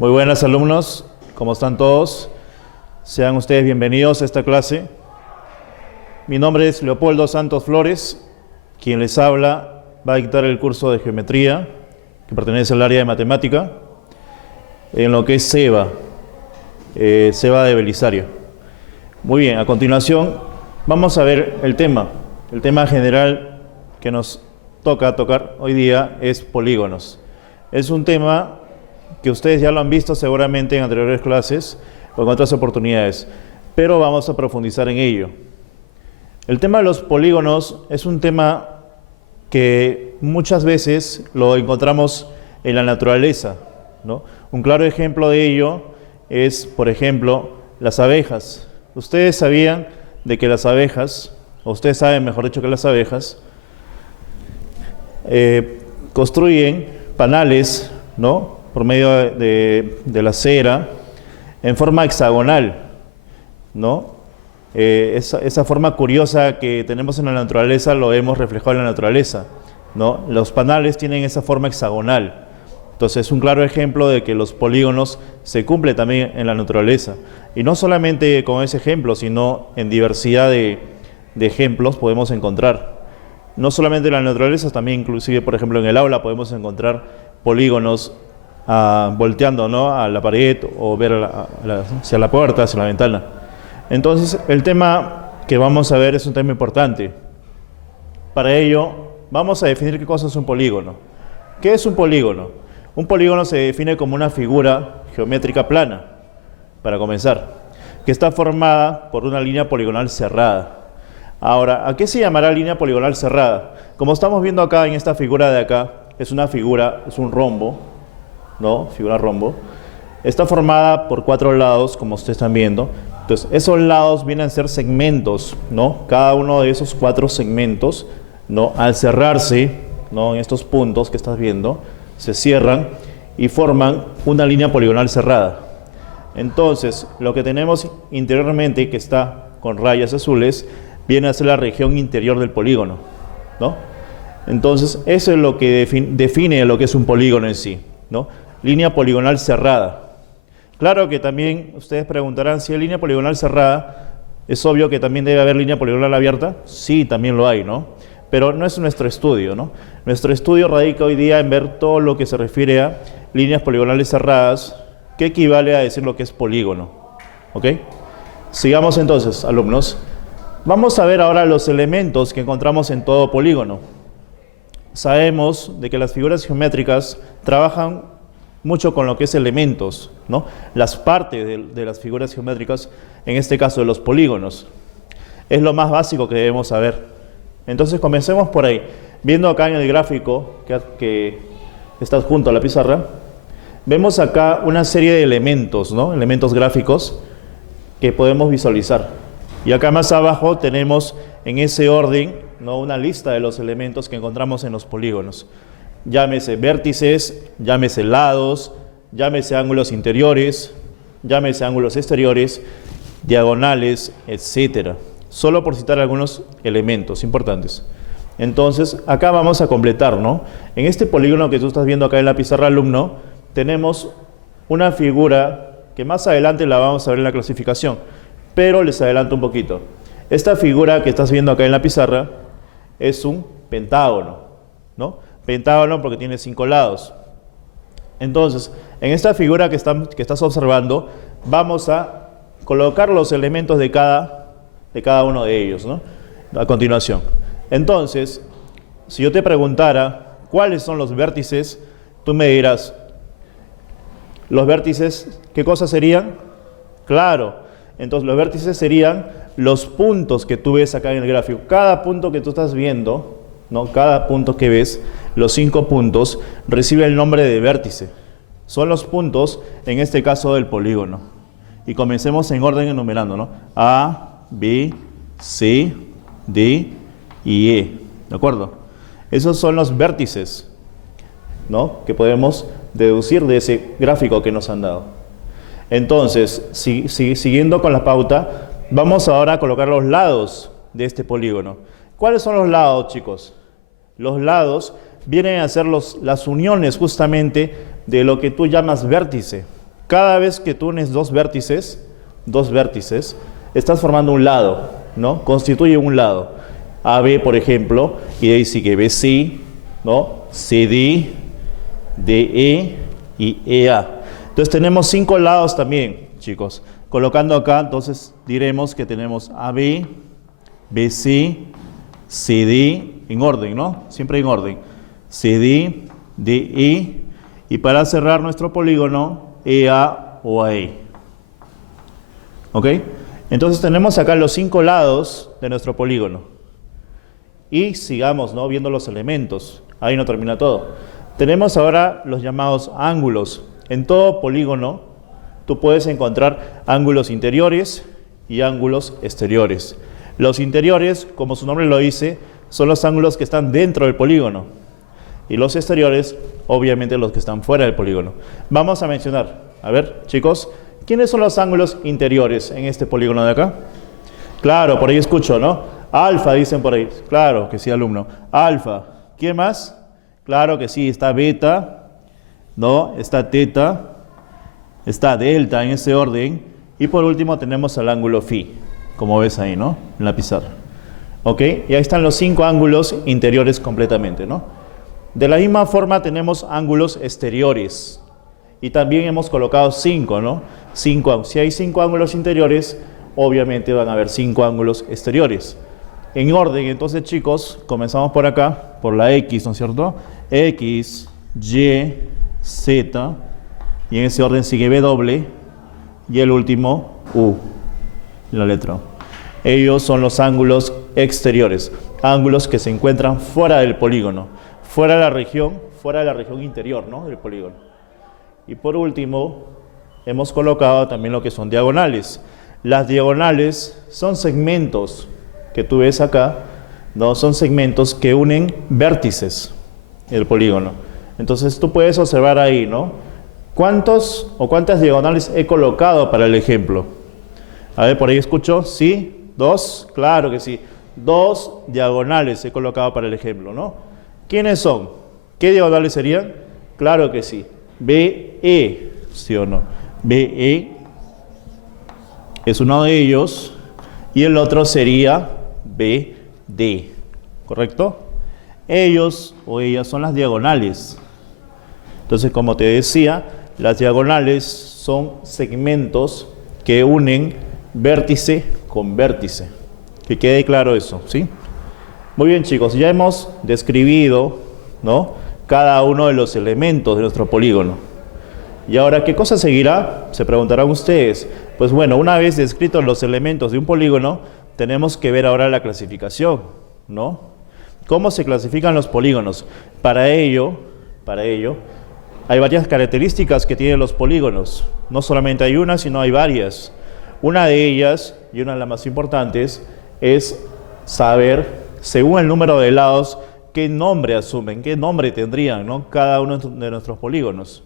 Muy buenas alumnos, ¿cómo están todos? Sean ustedes bienvenidos a esta clase. Mi nombre es Leopoldo Santos Flores, quien les habla va a dictar el curso de geometría, que pertenece al área de matemática, en lo que es SEBA, SEBA de Belisario. Muy bien, a continuación vamos a ver el tema general que nos toca tocar hoy día es polígonos. Es un tema que ustedes ya lo han visto seguramente en anteriores clases o en otras oportunidades, pero vamos a profundizar en ello. El tema de los polígonos es un tema que muchas veces lo encontramos en la naturaleza, ¿no? Un claro ejemplo de ello es, por ejemplo, las abejas. Ustedes sabían de que las abejas, o ustedes saben, mejor dicho, que las abejas construyen panales, ¿no?, por medio de la cera en forma hexagonal, ¿no? Esa forma curiosa que tenemos en la naturaleza lo hemos reflejado en la naturaleza, ¿no? Los panales tienen esa forma hexagonal. Entonces es un claro ejemplo de que los polígonos se cumplen también en la naturaleza. Y no solamente con ese ejemplo, sino en diversidad de ejemplos podemos encontrar. No solamente en la naturaleza, también inclusive, por ejemplo, en el aula podemos encontrar polígonos volteando, ¿no?, a la pared o ver hacia la puerta, hacia la ventana. Entonces, el tema que vamos a ver es un tema importante. Para ello, vamos a definir qué cosa es un polígono. ¿Qué es un polígono? Un polígono se define como una figura geométrica plana, para comenzar, que está formada por una línea poligonal cerrada. Ahora, ¿a qué se llamará línea poligonal cerrada? Como estamos viendo acá en esta figura de acá, es una figura, es un rombo, ¿no? Figura rombo. Está formada por 4 lados, como ustedes están viendo. Entonces, esos lados vienen a ser segmentos, ¿no? Cada uno de esos 4 segmentos, ¿no?, al cerrarse, ¿no?, en estos puntos que estás viendo, se cierran y forman una línea poligonal cerrada. Entonces, lo que tenemos interiormente, que está con rayas azules, viene a ser la región interior del polígono, ¿no? Entonces, eso es lo que define lo que es un polígono en sí, ¿no? Línea poligonal cerrada. Claro que también ustedes preguntarán, si hay línea poligonal cerrada, ¿es obvio que también debe haber línea poligonal abierta? Sí, también lo hay, ¿no? Pero no es nuestro estudio, ¿no? Nuestro estudio radica hoy día en ver todo lo que se refiere a líneas poligonales cerradas, que equivale a decir lo que es polígono, ¿ok? Sigamos entonces, alumnos. Vamos a ver ahora los elementos que encontramos en todo polígono. Sabemos de que las figuras geométricas trabajan mucho con lo que es elementos, ¿no? Las partes de las figuras geométricas, en este caso de los polígonos. Es lo más básico que debemos saber. Entonces comencemos por ahí. Viendo acá en el gráfico que está junto a la pizarra, vemos acá una serie de elementos, ¿no? Elementos gráficos que podemos visualizar. Y acá más abajo tenemos en ese orden, ¿no?, una lista de los elementos que encontramos en los polígonos. Llámese vértices, llámese lados, llámese ángulos interiores, llámese ángulos exteriores, diagonales, etcétera. Solo por citar algunos elementos importantes. Entonces, acá vamos a completar, ¿no? En este polígono que tú estás viendo acá en la pizarra, alumno, tenemos una figura que más adelante la vamos a ver en la clasificación, pero les adelanto un poquito. Esta figura que estás viendo acá en la pizarra es un pentágono, ¿no? Pentágono porque tiene 5 lados. Entonces, en esta figura que estás observando, vamos a colocar los elementos de cada uno de ellos, ¿no?, a continuación. Entonces, si yo te preguntara cuáles son los vértices, tú me dirás, ¿los vértices qué cosas serían? Claro, entonces los vértices serían los puntos que tú ves acá en el gráfico. Cada punto que tú estás viendo, ¿no?, cada punto que ves, los 5 puntos, recibe el nombre de vértice. Son los puntos, en este caso, del polígono. Y comencemos en orden enumerando, ¿no? A, B, C, D y E. ¿De acuerdo? Esos son los vértices, ¿no?, que podemos deducir de ese gráfico que nos han dado. Entonces, siguiendo con la pauta, vamos ahora a colocar los lados de este polígono. ¿Cuáles son los lados, chicos? Los lados vienen a ser las uniones justamente de lo que tú llamas vértice. Cada vez que tú unes dos vértices, estás formando un lado, ¿no? Constituye un lado. AB, por ejemplo, y de ahí sigue BC, ¿no? CD, DE y EA. Entonces tenemos 5 lados también, chicos. Colocando acá, entonces diremos que tenemos AB, BC, CD, en orden, ¿no? Siempre en orden. CD, DE, y para cerrar nuestro polígono, EA o AE. ¿Ok? Entonces tenemos acá los 5 lados de nuestro polígono. Y sigamos, ¿no? Viendo los elementos. Ahí no termina todo. Tenemos ahora los llamados ángulos. En todo polígono, tú puedes encontrar ángulos interiores y ángulos exteriores. Los interiores, como su nombre lo dice, son los ángulos que están dentro del polígono. Y los exteriores, obviamente, los que están fuera del polígono. Vamos a mencionar, a ver, chicos, ¿quiénes son los ángulos interiores en este polígono de acá? Claro, por ahí escucho, ¿no? Alfa, dicen por ahí. Claro que sí, alumno. Alfa. ¿Quién más? Claro que sí, está beta, ¿no? Está teta, está delta en ese orden. Y por último tenemos el ángulo phi, como ves ahí, ¿no? En la pizarra. ¿Ok? Y ahí están los 5 ángulos interiores completamente, ¿no? De la misma forma tenemos ángulos exteriores. Y también hemos colocado 5, ¿no? 5, si hay 5 ángulos interiores, obviamente van a haber 5 ángulos exteriores. En orden, entonces, chicos, comenzamos por acá, por la X, ¿no es cierto? X, Y, Z, y en ese orden sigue W, y el último, U, la letra U. Ellos son los ángulos exteriores, ángulos que se encuentran fuera del polígono, fuera de la región interior, ¿no? Del polígono. Y por último, hemos colocado también lo que son diagonales. Las diagonales son segmentos que tú ves acá, ¿no? Son segmentos que unen vértices del polígono. Entonces tú puedes observar ahí, ¿no? ¿Cuántos o cuántas diagonales he colocado para el ejemplo? A ver, por ahí escucho, ¿sí? 2, claro que sí. 2 diagonales he colocado para el ejemplo, ¿no? ¿Quiénes son? ¿Qué diagonales serían? Claro que sí. BE, ¿sí o no? BE es uno de ellos y el otro sería BD, ¿correcto? Ellos o ellas son las diagonales. Entonces, como te decía, las diagonales son segmentos que unen vértice con vértice. Que quede claro eso, ¿sí? Muy bien, chicos, ya hemos describido, ¿no?, cada uno de los elementos de nuestro polígono. Y ahora, ¿qué cosa seguirá? Se preguntarán ustedes. Pues bueno, una vez descritos los elementos de un polígono, tenemos que ver ahora la clasificación, ¿no? ¿Cómo se clasifican los polígonos? Para ello, hay varias características que tienen los polígonos. No solamente hay una, sino hay varias. Una de ellas, y una de las más importantes, es saber, según el número de lados, qué nombre asumen, qué nombre tendrían, ¿no?, cada uno de nuestros polígonos.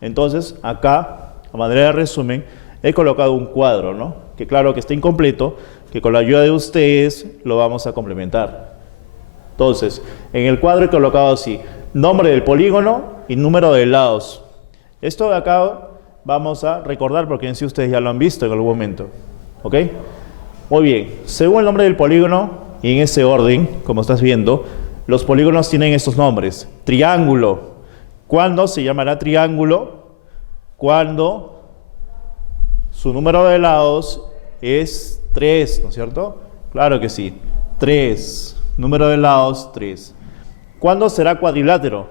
Entonces, acá, a manera de resumen, he colocado un cuadro, ¿no?, que claro que está incompleto, que con la ayuda de ustedes lo vamos a complementar. Entonces, en el cuadro he colocado así, nombre del polígono y número de lados. Esto de acá vamos a recordar porque en sí ustedes ya lo han visto en algún momento. ¿Ok? Muy bien, según el nombre del polígono y en ese orden, como estás viendo, los polígonos tienen estos nombres. Triángulo. ¿Cuándo se llamará triángulo? Cuando su número de lados es 3, ¿no es cierto? Claro que sí, 3. Número de lados, 3. ¿Cuándo será cuadrilátero?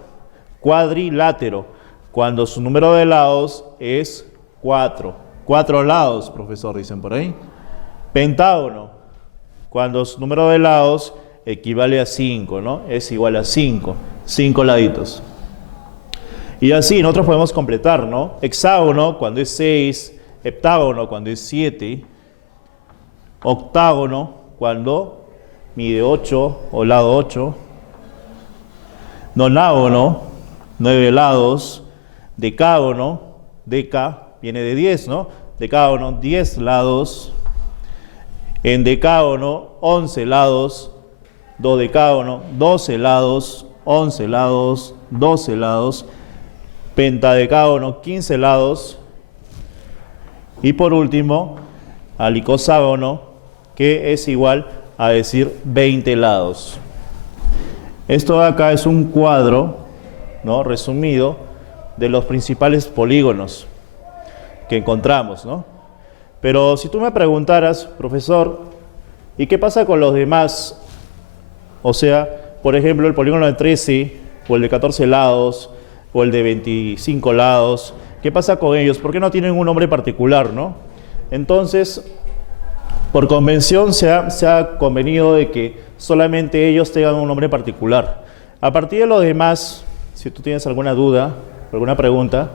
Cuadrilátero. Cuando su número de lados es 4. 4 lados, profesor, dicen por ahí. Pentágono. Cuando su número de lados equivale a 5, ¿no? Es igual a 5. 5 laditos. Y así nosotros podemos completar, ¿no? Hexágono cuando es 6. Heptágono cuando es 7. Octágono cuando mide 8 o lado 8. Nonágono, 9 lados. Decágono, deca, viene de 10, ¿no? Decágono, 10 lados. Endecágono, 11 lados. Dodecágono, 12 lados. 11 lados, 12 lados. Pentadecágono, 15 lados. Y por último, al icoságono, que es igual a decir 20 lados. Esto de acá es un cuadro, ¿no?, resumido de los principales polígonos que encontramos, ¿no? Pero si tú me preguntaras, profesor, ¿y qué pasa con los demás? O sea, por ejemplo, el polígono de 13, o el de 14 lados, o el de 25 lados, ¿qué pasa con ellos? ¿Por qué no tienen un nombre particular, no? Entonces, por convención se ha convenido de que solamente ellos tengan un nombre particular. A partir de los demás, si tú tienes alguna duda, alguna pregunta,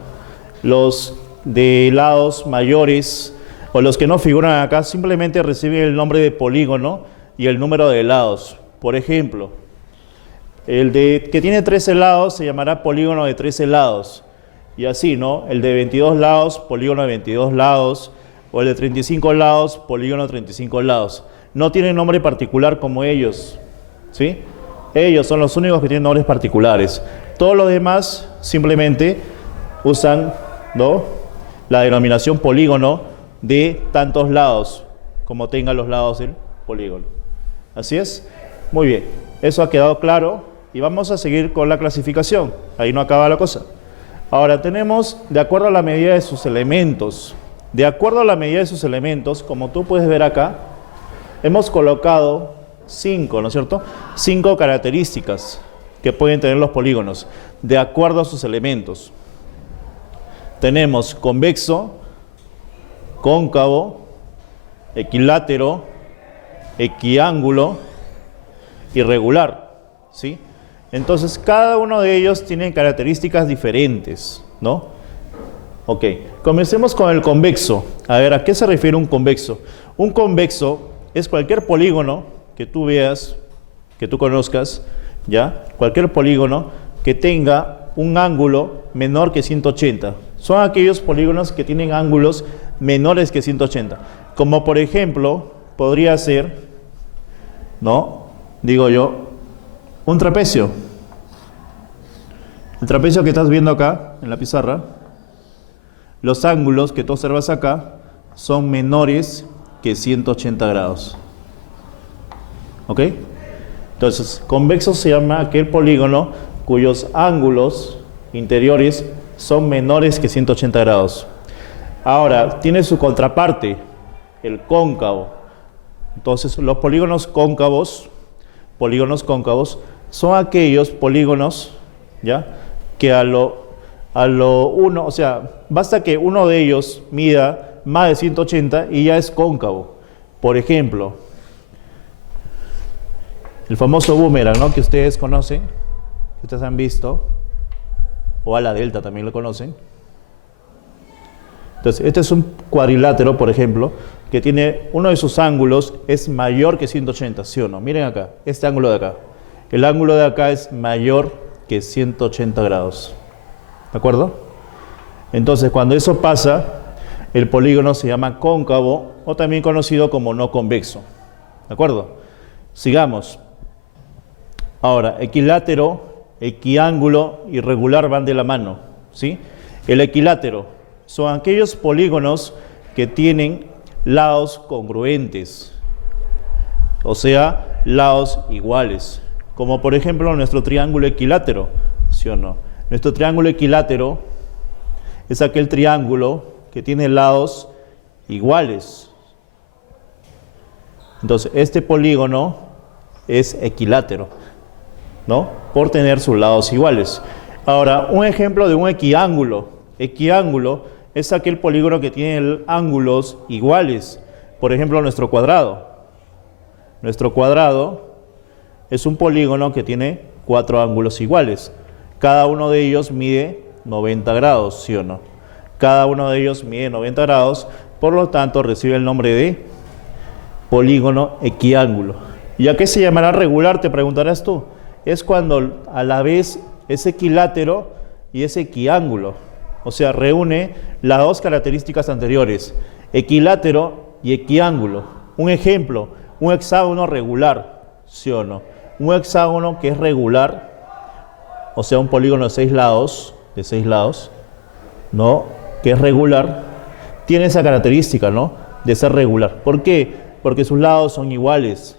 los de lados mayores o los que no figuran acá simplemente reciben el nombre de polígono y el número de lados. Por ejemplo, el que tiene 13 lados se llamará polígono de 13 lados. Y así, ¿no? El de 22 lados, polígono de 22 lados. O el de 35 lados, polígono de 35 lados. No tienen nombre particular como ellos, ¿sí? Ellos son los únicos que tienen nombres particulares. Todos los demás simplemente usan, ¿no?, la denominación polígono de tantos lados, como tengan los lados del polígono. ¿Así es? Muy bien. Eso ha quedado claro. Y vamos a seguir con la clasificación. Ahí no acaba la cosa. Ahora tenemos, de acuerdo a la medida de sus elementos. De acuerdo a la medida de sus elementos, como tú puedes ver acá, hemos colocado 5, ¿no es cierto? 5 características que pueden tener los polígonos, de acuerdo a sus elementos. Tenemos convexo, cóncavo, equilátero, equiángulo y regular, ¿sí? Entonces, cada uno de ellos tiene características diferentes, ¿no? Ok, comencemos con el convexo. A ver, ¿a qué se refiere un convexo? Un convexo es cualquier polígono que tú veas, que tú conozcas, ¿ya? Cualquier polígono que tenga un ángulo menor que 180. Son aquellos polígonos que tienen ángulos menores que 180. Como por ejemplo, podría ser, ¿no?, digo yo, un trapecio. El trapecio que estás viendo acá en la pizarra, los ángulos que tú observas acá son menores que 180 grados. ¿Ok? Entonces, convexo se llama aquel polígono cuyos ángulos interiores son menores que 180 grados. Ahora, tiene su contraparte, el cóncavo. Entonces, los polígonos cóncavos son aquellos polígonos, ¿ya?, que a lo uno, o sea, basta que uno de ellos mida más de 180 y ya es cóncavo. Por ejemplo, el famoso boomerang, ¿no?, que ustedes conocen, que ustedes han visto, o ala delta también lo conocen. Entonces, este es un cuadrilátero, por ejemplo, que tiene uno de sus ángulos es mayor que 180, ¿sí o no? Miren acá, este ángulo de acá. El ángulo de acá es mayor que 180 grados. ¿De acuerdo? Entonces, cuando eso pasa, el polígono se llama cóncavo o también conocido como no convexo. ¿De acuerdo? Sigamos. Ahora, equilátero, equiángulo y regular van de la mano, ¿sí? El equilátero son aquellos polígonos que tienen lados congruentes, o sea, lados iguales, como por ejemplo nuestro triángulo equilátero, ¿sí o no? Nuestro triángulo equilátero es aquel triángulo que tiene lados iguales. Entonces, este polígono es equilátero, ¿no?, por tener sus lados iguales. Ahora, un ejemplo de un equiángulo. Equiángulo es aquel polígono que tiene ángulos iguales. Por ejemplo, nuestro cuadrado. Nuestro cuadrado es un polígono que tiene 4 ángulos iguales. Cada uno de ellos mide 90 grados, ¿sí o no? Cada uno de ellos mide 90 grados, por lo tanto recibe el nombre de polígono equiángulo. ¿Y a qué se llamará regular?, te preguntarás tú. Es cuando a la vez es equilátero y es equiángulo. O sea, reúne las dos características anteriores, equilátero y equiángulo. Un ejemplo, un hexágono regular, ¿sí o no? Un hexágono que es regular, o sea, un polígono de 6 lados, ¿no?, que es regular, tiene esa característica, ¿no?, de ser regular. ¿Por qué? Porque sus lados son iguales,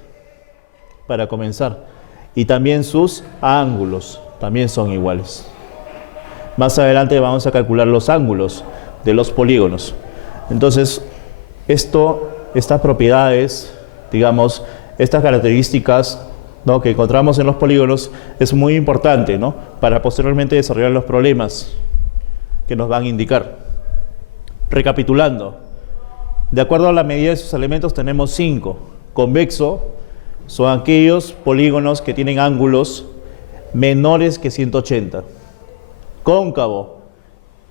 para comenzar, y también sus ángulos también son iguales. Más adelante vamos a calcular los ángulos de los polígonos. Entonces, estas propiedades, digamos, estas características, ¿no?, que encontramos en los polígonos es muy importante, ¿no?, para posteriormente desarrollar los problemas que nos van a indicar. Recapitulando, de acuerdo a la medida de sus elementos tenemos 5. Convexo son aquellos polígonos que tienen ángulos menores que 180. Cóncavo,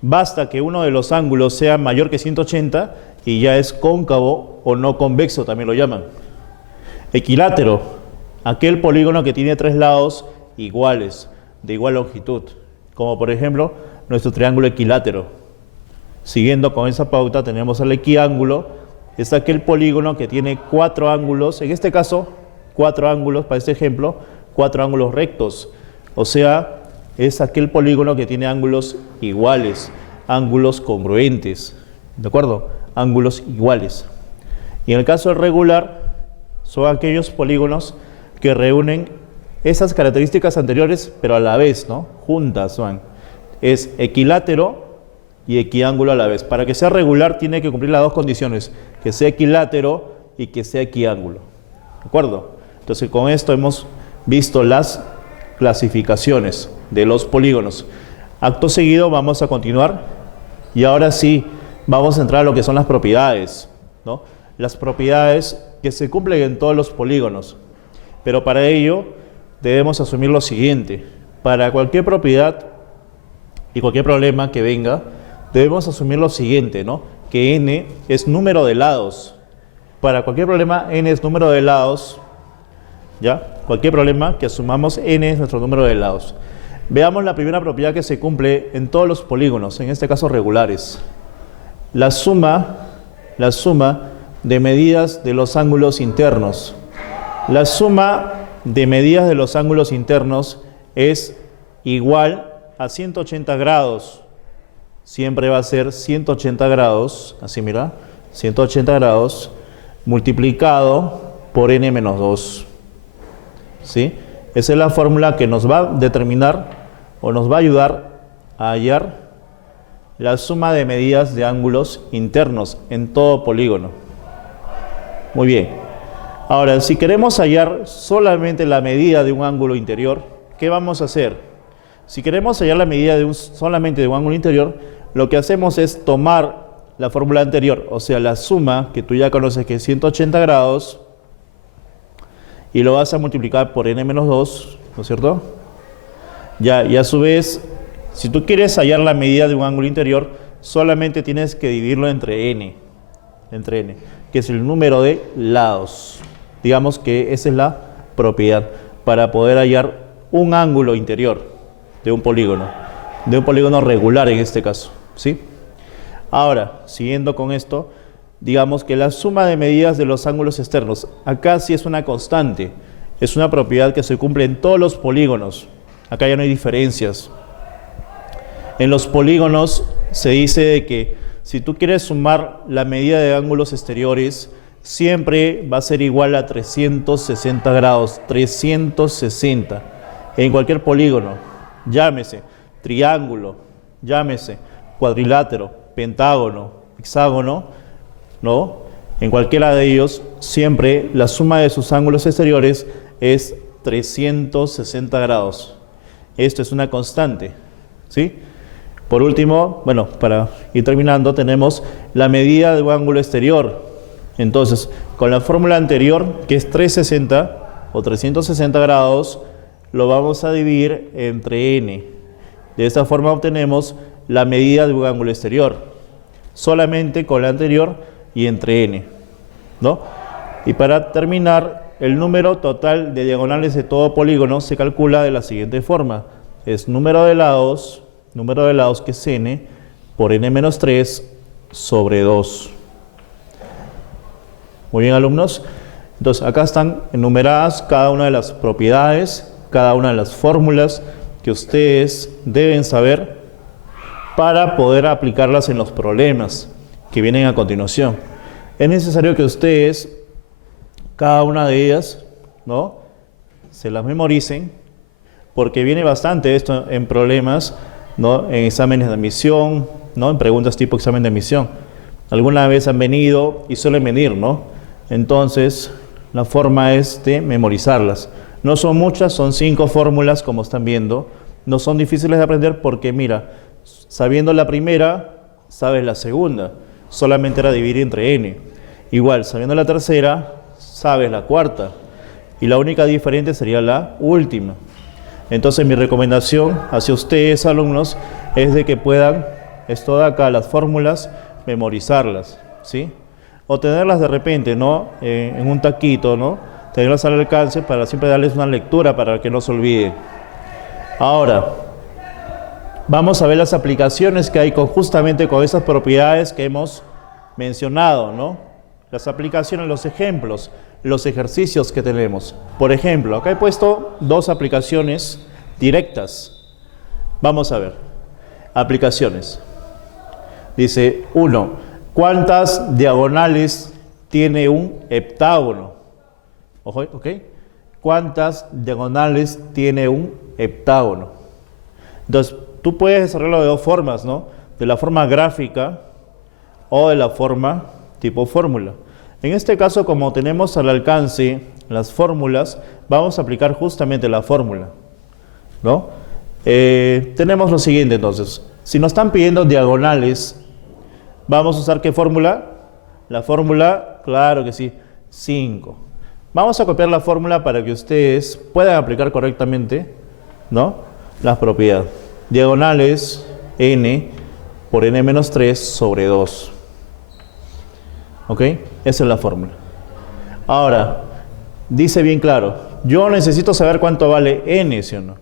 basta que uno de los ángulos sea mayor que 180 y ya es cóncavo o no convexo, también lo llaman. Equilátero, aquel polígono que tiene 3 lados iguales, de igual longitud, como por ejemplo nuestro triángulo equilátero. Siguiendo con esa pauta tenemos el equiángulo, es aquel polígono que tiene 4 ángulos, en este caso 4 ángulos, para este ejemplo, 4 ángulos rectos, o sea, es aquel polígono que tiene ángulos iguales, ángulos congruentes, ¿de acuerdo? Ángulos iguales. Y en el caso del regular, son aquellos polígonos que reúnen esas características anteriores, pero a la vez, ¿no?, juntas son. Es equilátero y equiángulo a la vez. Para que sea regular tiene que cumplir las 2 condiciones, que sea equilátero y que sea equiángulo, ¿de acuerdo? Entonces con esto hemos visto las clasificaciones de los polígonos. Acto seguido vamos a continuar y ahora sí vamos a entrar a lo que son las propiedades, ¿no? Las propiedades que se cumplen en todos los polígonos, pero para ello debemos asumir lo siguiente: para cualquier propiedad y cualquier problema que venga, debemos asumir lo siguiente, ¿no?, que n es número de lados. Para cualquier problema n es número de lados, ¿ya? Cualquier problema que asumamos n es nuestro número de lados. Veamos la primera propiedad que se cumple en todos los polígonos, en este caso regulares. La suma de medidas de los ángulos internos. La suma de medidas de los ángulos internos es igual a 180 grados. Siempre va a ser 180 grados, así mira, 180 grados multiplicado por n menos 2. ¿Sí? Esa es la fórmula que nos va a determinar o nos va a ayudar a hallar la suma de medidas de ángulos internos en todo polígono. Muy bien. Ahora, si queremos hallar solamente la medida de un ángulo interior, ¿qué vamos a hacer? Si queremos hallar la medida solamente de un ángulo interior, lo que hacemos es tomar la fórmula anterior, o sea, la suma que tú ya conoces, que es 180 grados, y lo vas a multiplicar por n menos 2, ¿no es cierto? Ya, y a su vez, si tú quieres hallar la medida de un ángulo interior, solamente tienes que dividirlo entre n, que es el número de lados. Digamos que esa es la propiedad para poder hallar un ángulo interior de un polígono regular en este caso, ¿sí? Ahora, siguiendo con esto, digamos que la suma de medidas de los ángulos externos, acá sí es una constante, es una propiedad que se cumple en todos los polígonos, acá ya no hay diferencias. En los polígonos se dice de que si tú quieres sumar la medida de ángulos exteriores, siempre va a ser igual a 360 grados, 360, en cualquier polígono, llámese triángulo, llámese cuadrilátero, pentágono, hexágono, ¿no? En cualquiera de ellos, siempre la suma de sus ángulos exteriores es 360 grados. Esto es una constante, ¿sí? Por último, bueno, para ir terminando, tenemos la medida de un ángulo exterior. Entonces, con la fórmula anterior, que es 360 o 360 grados, lo vamos a dividir entre n. De esta forma obtenemos la medida de un ángulo exterior, solamente con la anterior y entre n, ¿no? Y para terminar, el número total de diagonales de todo polígono se calcula de la siguiente forma: es número de lados que es n por n menos 3 sobre 2. Muy bien, alumnos. Entonces, acá están enumeradas cada una de las propiedades, cada una de las fórmulas que ustedes deben saber para poder aplicarlas en los problemas que vienen a continuación. Es necesario que ustedes, cada una de ellas, ¿no?, se las memoricen, porque viene bastante esto en problemas, ¿no?, en exámenes de admisión, ¿no?, en preguntas tipo examen de admisión. Alguna vez han venido y suelen venir, ¿no? Entonces, la forma es de memorizarlas. No son muchas, son 5 fórmulas, como están viendo. No son difíciles de aprender porque, mira, sabiendo la primera, sabes la segunda. Solamente era dividir entre n. Igual, sabiendo la tercera, sabes la cuarta. Y la única diferente sería la última. Entonces, mi recomendación hacia ustedes, alumnos, es de que puedan, esto de acá, las fórmulas, memorizarlas, ¿sí? O tenerlas de repente, ¿no?, en un taquito, ¿no?, tenerlas al alcance para siempre darles una lectura para que no se olviden. Ahora, vamos a ver las aplicaciones que hay justamente con esas propiedades que hemos mencionado, ¿no? Las aplicaciones, los ejemplos, los ejercicios que tenemos. Por ejemplo, acá he puesto 2 aplicaciones directas. Vamos a ver. Aplicaciones. Dice 1. ¿Cuántas diagonales tiene un heptágono? Ojo, ¿ok? ¿Cuántas diagonales tiene un heptágono? Entonces, tú puedes desarrollarlo de 2 formas, ¿no? De la forma gráfica o de la forma tipo fórmula. En este caso, como tenemos al alcance las fórmulas, vamos a aplicar justamente la fórmula, ¿no? Tenemos lo siguiente entonces. Si nos están pidiendo diagonales, ¿vamos a usar qué fórmula? La fórmula, claro que sí, 5. Vamos a copiar la fórmula para que ustedes puedan aplicar correctamente, ¿no?, las propiedades. Diagonales n por n menos 3 sobre 2. ¿Ok? Esa es la fórmula. Ahora, dice bien claro, yo necesito saber cuánto vale n, ¿sí o no?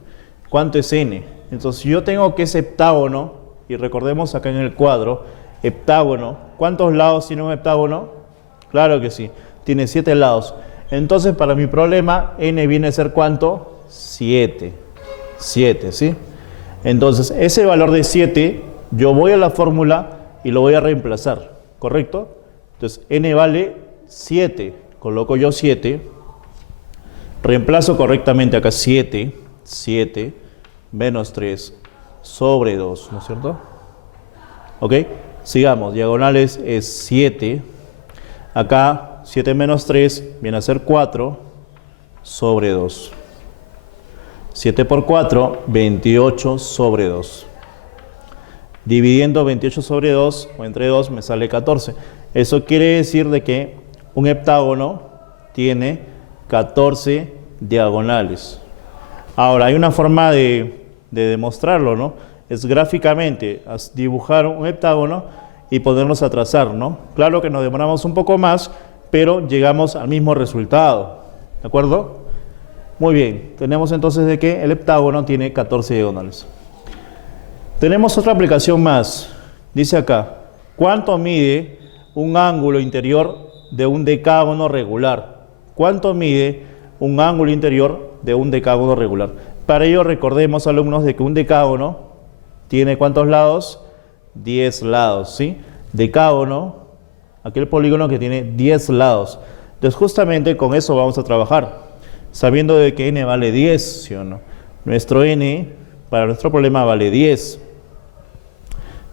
¿Cuánto es n? Entonces, yo tengo que ese heptágono, y recordemos acá en el cuadro, heptágono, ¿cuántos lados tiene un heptágono? Claro que sí, tiene 7 lados. Entonces, para mi problema, n viene a ser ¿cuánto? 7. 7, ¿sí? Entonces, ese valor de 7, yo voy a la fórmula y lo voy a reemplazar, ¿correcto? Entonces, n vale 7, coloco yo 7, reemplazo correctamente acá 7 menos 3 sobre 2, ¿no es cierto? ¿Ok? Sigamos, diagonales es 7, acá 7 menos 3 viene a ser 4 sobre 2. 7 por 4, 28 sobre 2. Dividiendo 28 sobre 2, o entre 2, me sale 14. Eso quiere decir de que un heptágono tiene 14 diagonales. Ahora, hay una forma de demostrarlo, ¿no? Es gráficamente dibujar un heptágono y ponernos a trazar, ¿no? Claro que nos demoramos un poco más, pero llegamos al mismo resultado, ¿de acuerdo? Muy bien, tenemos entonces de que el heptágono tiene 14 diagonales. Tenemos otra aplicación más. Dice acá, ¿cuánto mide un ángulo interior de un decágono regular? ¿Cuánto mide un ángulo interior de un decágono regular? Para ello recordemos, alumnos, de que un decágono tiene ¿cuántos lados? 10 lados, ¿sí? Decágono, aquel polígono que tiene 10 lados. Entonces justamente con eso vamos a trabajar, sabiendo de que n vale 10, ¿sí o no? Nuestro n, para nuestro problema, vale 10.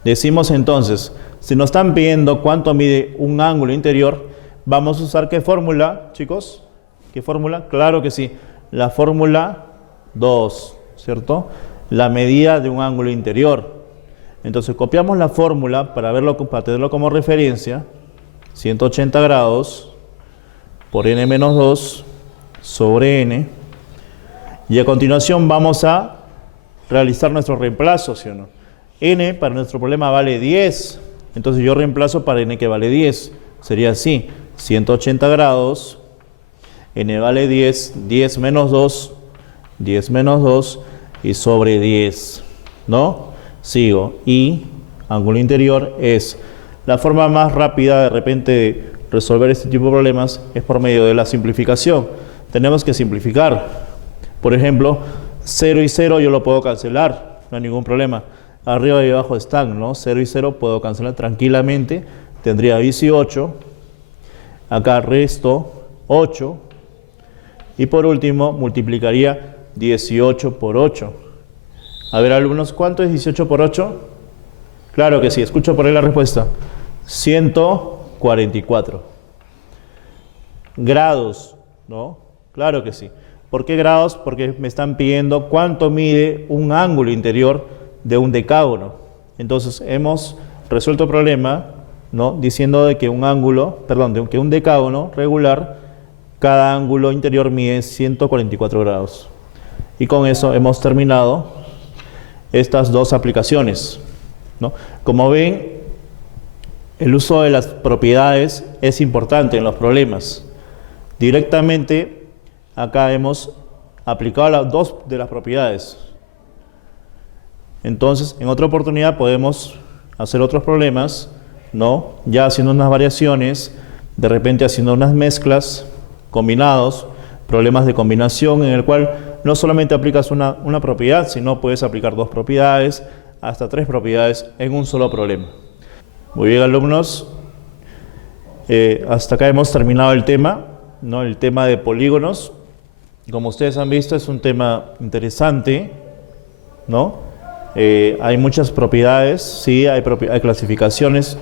Decimos entonces, si nos están pidiendo cuánto mide un ángulo interior, vamos a usar ¿qué fórmula, chicos? ¿Qué fórmula? Claro que sí, la fórmula 2, ¿cierto? La medida de un ángulo interior. Entonces copiamos la fórmula para tenerlo como referencia, 180 grados por n menos 2 sobre n, y a continuación vamos a realizar nuestro reemplazo, ¿sí o no? N para nuestro problema vale 10, entonces yo reemplazo para n que vale 10, sería así, 180 grados, n vale 10, 10 menos 2, 10 menos 2 y sobre 10, ¿no? Sigo, y ángulo interior es la forma más rápida de repente de resolver este tipo de problemas es por medio de la simplificación. Tenemos que simplificar. Por ejemplo, 0 y 0 yo lo puedo cancelar, no hay ningún problema. Arriba y abajo están, ¿no? 0 y 0 puedo cancelar tranquilamente tendría 18. Acá resto 8. Y por último, multiplicaría 18 por 8. A ver, alumnos, ¿cuánto es 18 por 8? Claro que sí, escucho por ahí la respuesta. 144 grados, ¿no? Claro que sí. ¿Por qué grados? Porque me están pidiendo cuánto mide un ángulo interior de un decágono. Entonces, hemos resuelto el problema, ¿no? Diciendo de que de que un decágono regular, cada ángulo interior mide 144 grados. Y con eso hemos terminado estas dos aplicaciones, ¿no? Como ven, el uso de las propiedades es importante en los problemas. Directamente, acá hemos aplicado las dos de las propiedades. Entonces, en otra oportunidad podemos hacer otros problemas, ¿no? Ya haciendo unas variaciones, de repente haciendo unas mezclas, combinados, problemas de combinación en el cual no solamente aplicas una propiedad, sino puedes aplicar dos propiedades, hasta tres propiedades en un solo problema. Muy bien, alumnos, hasta acá hemos terminado el tema, ¿no? El tema de polígonos. Como ustedes han visto, es un tema interesante, ¿no? Hay muchas propiedades, sí, hay clasificaciones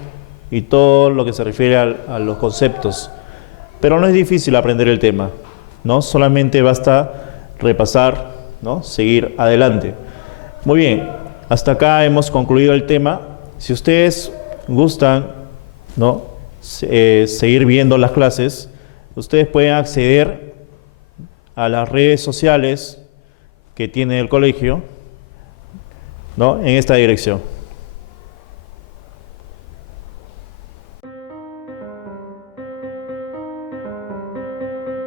y todo lo que se refiere a los conceptos, pero no es difícil aprender el tema, ¿no? Solamente basta repasar, ¿no? Seguir adelante. Muy bien, hasta acá hemos concluido el tema. Si ustedes gustan, ¿no? Seguir viendo las clases, ustedes pueden acceder a las redes sociales que tiene el colegio, ¿no? En esta dirección.